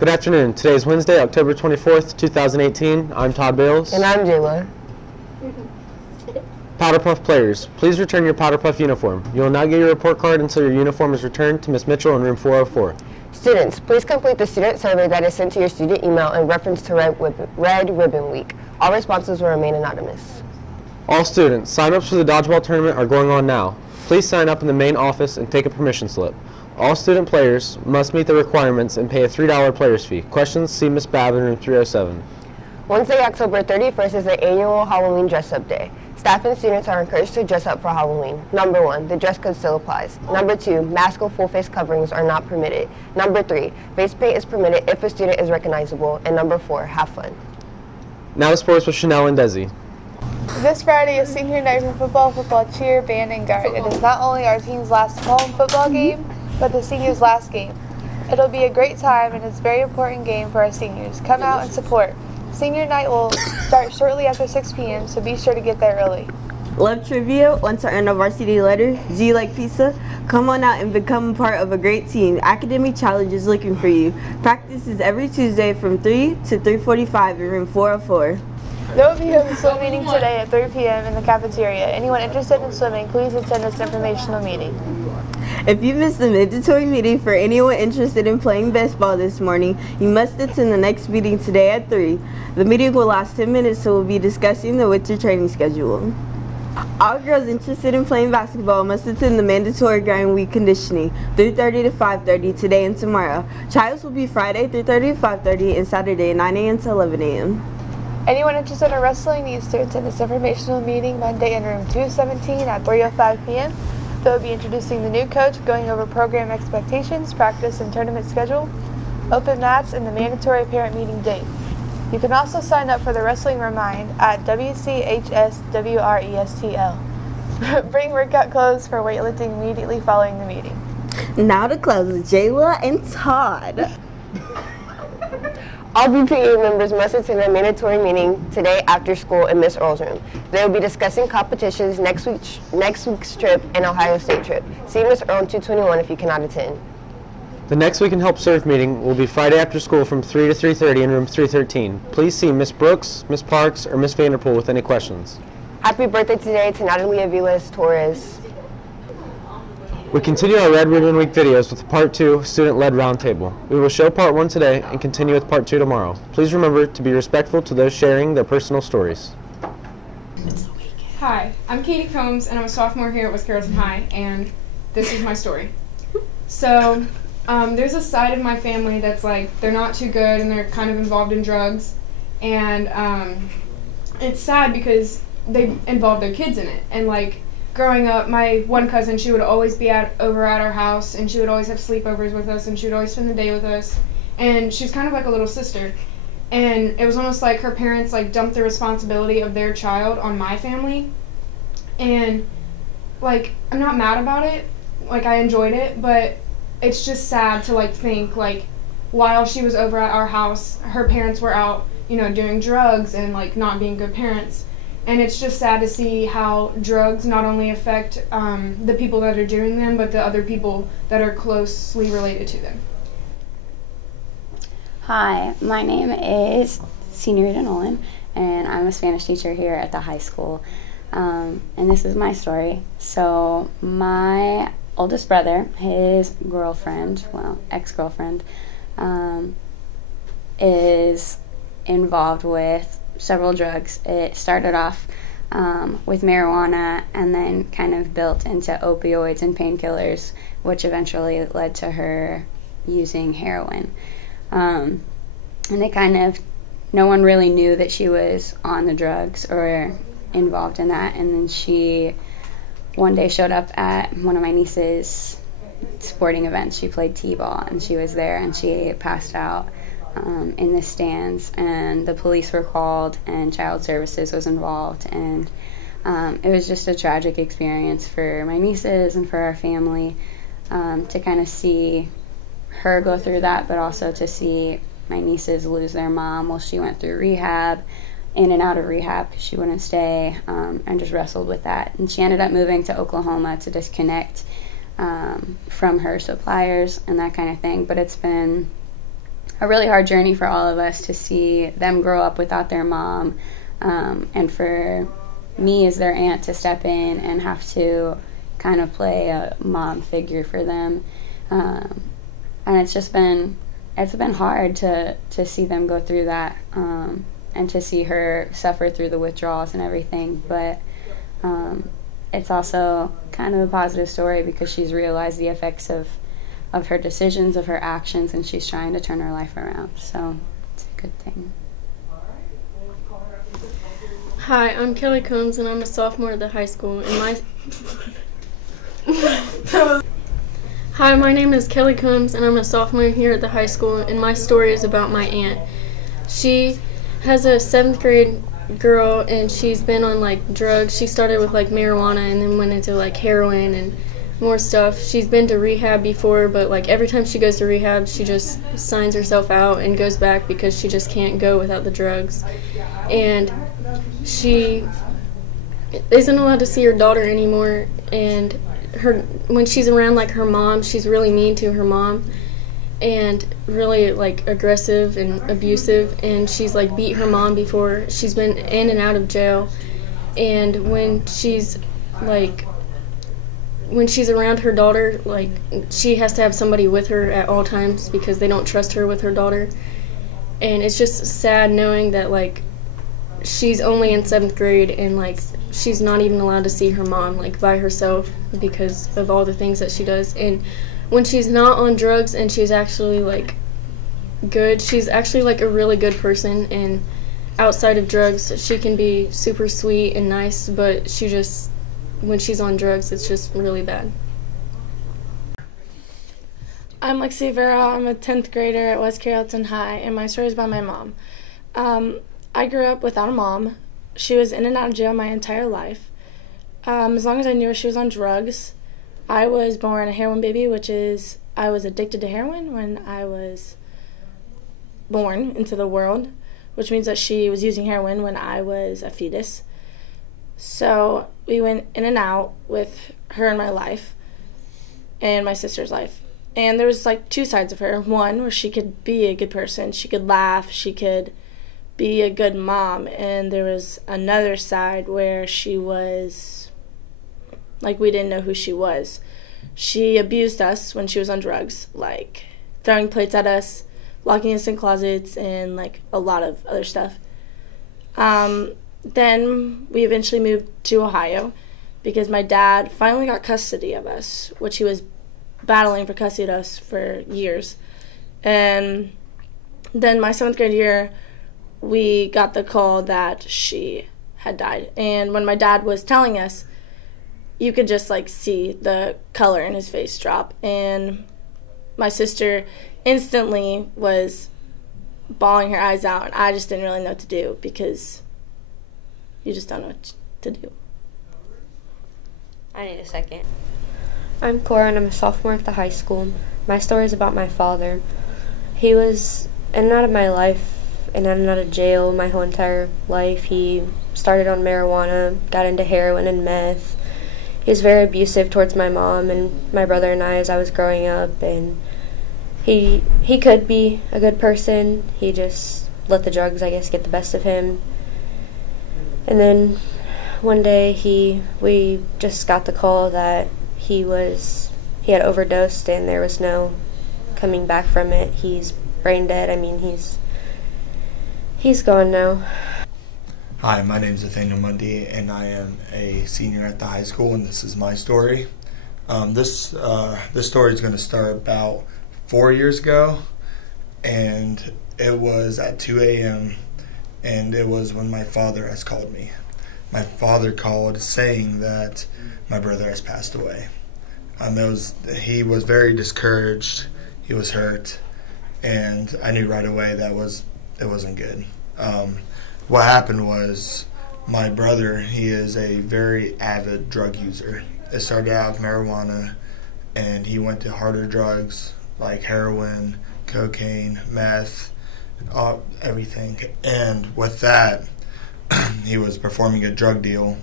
Good afternoon. Today is Wednesday, October 24th, 2018. I'm Todd Bales. And I'm Jayla. Powder Puff players, please return your Powder Puff uniform. You will not get your report card until your uniform is returned to Ms. Mitchell in room 404. Students, please complete the student survey that is sent to your student email in reference to Red Ribbon Week. All responses will remain anonymous. All students, sign-ups for the dodgeball tournament are going on now. Please sign up in the main office and take a permission slip. All student players must meet the requirements and pay a $3 player's fee. Questions, see Ms. Babb in room 307. Wednesday, October 31st is the annual Halloween dress-up day. Staff and students are encouraged to dress up for Halloween. Number 1, the dress code still applies. Number 2, mask or full face coverings are not permitted. Number 3, face paint is permitted if a student is recognizable. And number 4, have fun. Now to sports with Chanel and Desi. This Friday is senior night for football, cheer, band, and guard. It is not only our team's last home football game, but the seniors' last game. It'll be a great time, and it's a very important game for our seniors. Come out and support. Senior night will start shortly after 6 p.m., so be sure to get there early. Love trivia, want to earn a varsity letter? Do you like pizza? Come on out and become a part of a great team. Academic Challenge is looking for you. Practice is every Tuesday from 3 to 3:45 in room 404. There will be a swim meeting today at 3 p.m. in the cafeteria. Anyone interested in swimming, please attend this informational meeting. If you missed the mandatory meeting for anyone interested in playing baseball this morning, you must attend the next meeting today at 3. The meeting will last 10 minutes, so we'll be discussing the winter training schedule. All girls interested in playing basketball must attend the mandatory grind week conditioning, 3:30 to 5:30 today and tomorrow. Trials will be Friday, 3:30 to 5:30, and Saturday, 9 a.m. to 11 a.m. Anyone interested in wrestling needs to attend this informational meeting Monday in room 217 at 3:05 p.m. They'll be introducing the new coach, going over program expectations, practice and tournament schedule, open mats, and the mandatory parent meeting date. You can also sign up for the Wrestling Remind at WCHSWRESTL. Bring workout clothes for weightlifting immediately following the meeting. Now to close with Jayla and Todd. All BPA members must attend a mandatory meeting today after school in Miss Earl's room. They will be discussing competitions, next week's trip, and Ohio State trip. See Miss Earl in 221 if you cannot attend. The next Week in Help Serve meeting will be Friday after school from 3 to 3:30 in room 313. Please see Miss Brooks, Miss Parks, or Miss Vanderpool with any questions. Happy birthday today to Natalie Aviles Torres. We continue our Red Ribbon Week videos with Part 2 Student-Led Roundtable. We will show Part 1 today and continue with Part 2 tomorrow. Please remember to be respectful to those sharing their personal stories. Hi, I'm Katie Combs, and I'm a sophomore here at West Carrollton High, and this is my story. So, there's a side of my family that's like, they're not too good, and they're kind of involved in drugs, and it's sad because they involve their kids in it, and like, growing up, my one cousin, she would always be over at our house, and she would always have sleepovers with us, and she would always spend the day with us, and she was kind of like a little sister, and it was almost like her parents like dumped the responsibility of their child on my family, and like, I'm not mad about it, like I enjoyed it, but it's just sad to like think like while she was over at our house, her parents were out, you know, doing drugs and like not being good parents. And it's just sad to see how drugs not only affect the people that are doing them, but the other people that are closely related to them. Hi, my name is Senorita Nolan, and I'm a Spanish teacher here at the high school. And this is my story. So my oldest brother, his girlfriend, well, ex-girlfriend, is involved with several drugs. It started off with marijuana and then kind of built into opioids and painkillers, which eventually led to her using heroin. And it kind of, no one really knew that she was on the drugs or involved in that. And then she one day showed up at one of my niece's sporting events. She played t-ball and she was there, and she passed out in the stands, and the police were called and child services was involved, and it was just a tragic experience for my nieces and for our family to kind of see her go through that, but also to see my nieces lose their mom while she went through rehab, in and out of rehab because she wouldn't stay, and just wrestled with that. And she ended up moving to Oklahoma to disconnect from her suppliers and that kind of thing. But it's been a really hard journey for all of us to see them grow up without their mom, and for me as their aunt to step in and have to kind of play a mom figure for them. And it's been hard to see them go through that, and to see her suffer through the withdrawals and everything. But it's also kind of a positive story because she's realized the effects of her decisions, of her actions, and she's trying to turn her life around. So it's a good thing. Hi, I'm Kelly Combs, and I'm a sophomore at the high school. Hi, my name is Kelly Combs, and I'm a sophomore here at the high school, and my story is about my aunt. She has a 7th grade girl, and she's been on like drugs. She started with like marijuana and then went into like heroin and more stuff. She's been to rehab before, but like every time she goes to rehab, she just signs herself out and goes back because she just can't go without the drugs. And she isn't allowed to see her daughter anymore, and when she's around like her mom, she's really mean to her mom and really like aggressive and abusive, and she's like beat her mom before. She's been in and out of jail, and when she's around her daughter, like she has to have somebody with her at all times because they don't trust her with her daughter. And it's just sad knowing that like she's only in 7th grade and like she's not even allowed to see her mom like by herself because of all the things that she does. And when she's not on drugs and she's actually like good, she's actually like a really good person, and outside of drugs she can be super sweet and nice, but when she's on drugs it's just really bad. I'm Lexi Vera. I'm a 10th grader at West Carrollton High, and my story is about my mom. I grew up without a mom. She was in and out of jail my entire life. As long as I knew her, she was on drugs. I was born a heroin baby, which is I was addicted to heroin when I was born into the world, which means that she was using heroin when I was a fetus. So we went in and out with her in my life and my sister's life. And there was like 2 sides of her. One where she could be a good person, she could laugh, she could be a good mom. And there was another side where she was like, we didn't know who she was. She abused us when she was on drugs, like throwing plates at us, locking us in closets, and like a lot of other stuff. Then we eventually moved to Ohio because my dad finally got custody of us, which he was battling for custody of us for years. And then my 7th grade year, we got the call that she had died. And when my dad was telling us, you could just like see the color in his face drop. And my sister instantly was bawling her eyes out, and I just didn't really know what to do because you just don't know what to do. I need a second. I'm Cora, and I'm a sophomore at the high school. My story is about my father. He was in and out of my life, in and out of jail my whole entire life. He started on marijuana, got into heroin and meth. He was very abusive towards my mom and my brother and I as I was growing up, and he could be a good person. He just let the drugs, I guess, get the best of him. And then one day we just got the call that he had overdosed and there was no coming back from it. He's brain dead. I mean, he's gone now. Hi, my name is Nathaniel Mundy, and I am a senior at the high school, and this is my story. This story is going to start about 4 years ago, and it was at 2 a.m., and it was when my father has called me. My father called saying that my brother has passed away. He was very discouraged. He was hurt, and I knew right away that it wasn't good. What happened was my brother, he is a very avid drug user. It started out with marijuana, and he went to harder drugs like heroin, cocaine, meth, everything. And with that, he was performing a drug deal,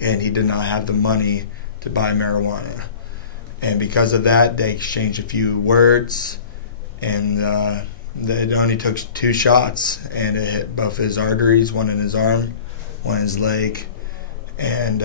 and he did not have the money to buy marijuana. And because of that, they exchanged a few words, and It only took 2 shots, and it hit both his arteries, one in his arm, one in his leg, and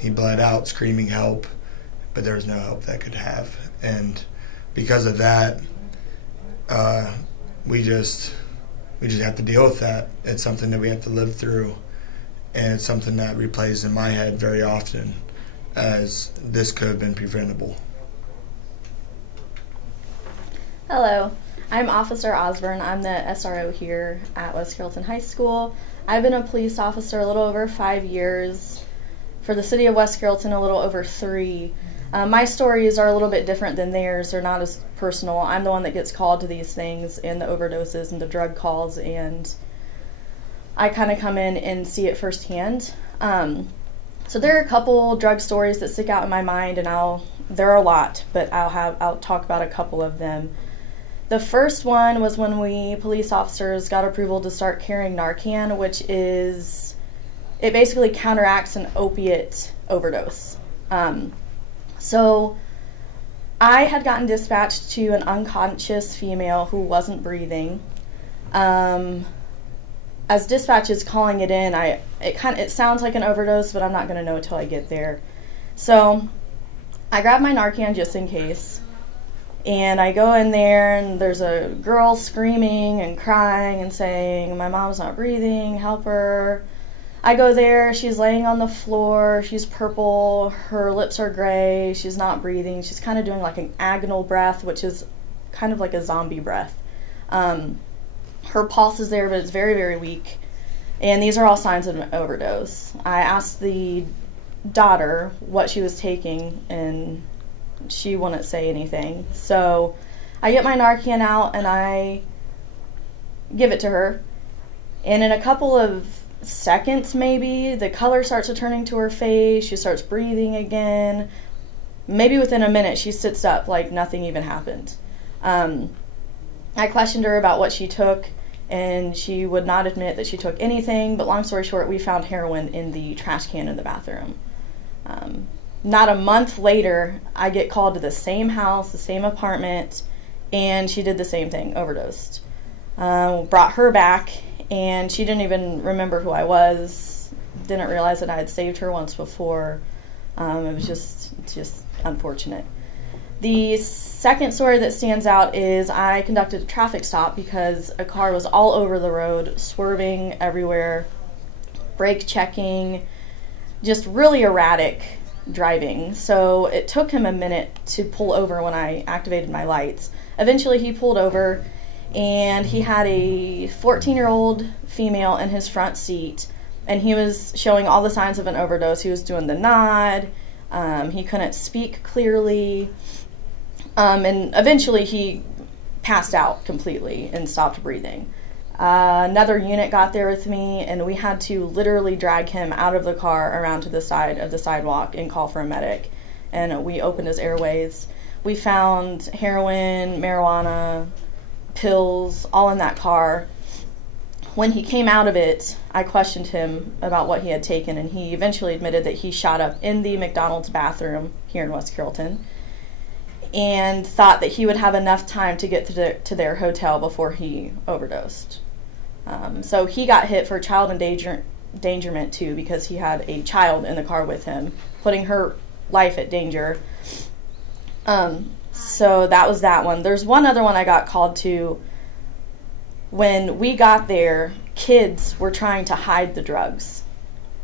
he bled out, screaming help, but there was no help that could have. And because of that, we just have to deal with that. It's something that we have to live through, and it's something that replays in my head very often, as this could have been preventable. Hello, I'm Officer Osborne. I'm the SRO here at West Carrollton High School. I've been a police officer a little over 5 years. For the city of West Carrollton, a little over 3. My stories are a little bit different than theirs. They're not as personal. I'm the one that gets called to these things, and the overdoses and the drug calls, and I kind of come in and see it firsthand. So there are a couple drug stories that stick out in my mind, and there are a lot, but I'll talk about a couple of them. The first one was when we police officers got approval to start carrying Narcan, which it basically counteracts an opiate overdose. So I had gotten dispatched to an unconscious female who wasn't breathing. As dispatch is calling it in, it sounds like an overdose, but I'm not going to know until I get there. So I grab my Narcan just in case, and I go in there, and there's a girl screaming and crying and saying, "My mom's not breathing, help her." I go there, she's laying on the floor, she's purple, her lips are gray, she's not breathing, she's kind of doing like an agonal breath, which is kind of like a zombie breath. Her pulse is there, but it's very, very weak, and these are all signs of an overdose. I asked the daughter what she was taking, and she wouldn't say anything. So I get my Narcan out, and I give it to her, and in a couple of seconds maybe, the color starts returning to her face, she starts breathing again. Maybe within a minute she sits up like nothing even happened. I questioned her about what she took, and she would not admit that she took anything, but long story short, we found heroin in the trash can in the bathroom. Not a month later, I get called to the same house, the same apartment, and she did the same thing, overdosed. Brought her back, and she didn't even remember who I was, didn't realize that I had saved her once before. It was just unfortunate. The second story that stands out is I conducted a traffic stop because a car was all over the road, swerving everywhere, brake checking, just really erratic driving. So it took him a minute to pull over when I activated my lights. Eventually he pulled over, and he had a 14-year-old female in his front seat, and he was showing all the signs of an overdose. He was doing the nod, he couldn't speak clearly, and eventually he passed out completely and stopped breathing. Another unit got there with me, and we had to literally drag him out of the car around to the side of the sidewalk and call for a medic, and we opened his airways. We found heroin, marijuana, pills, all in that car. When he came out of it, I questioned him about what he had taken, and he eventually admitted that he shot up in the McDonald's bathroom here in West Carrollton and thought that he would have enough time to get to their hotel before he overdosed. So he got hit for child endangerment too, because he had a child in the car with him, putting her life at danger. So that was that one. There's one other one I got called to. When we got there, kids were trying to hide the drugs.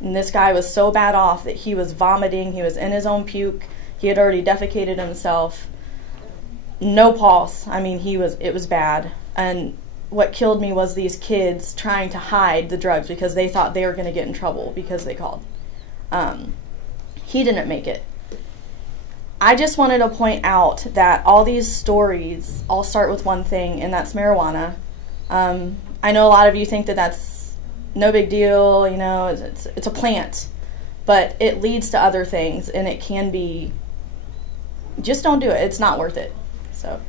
And this guy was so bad off that he was vomiting, he was in his own puke, he had already defecated himself. No pulse. I mean, it was bad. And what killed me was these kids trying to hide the drugs because they thought they were going to get in trouble because they called. He didn't make it. I just wanted to point out that all these stories all start with one thing, and that's marijuana. I know a lot of you think that that's no big deal, you know, it's a plant, but it leads to other things, and it can be, just don't do it. It's not worth it. So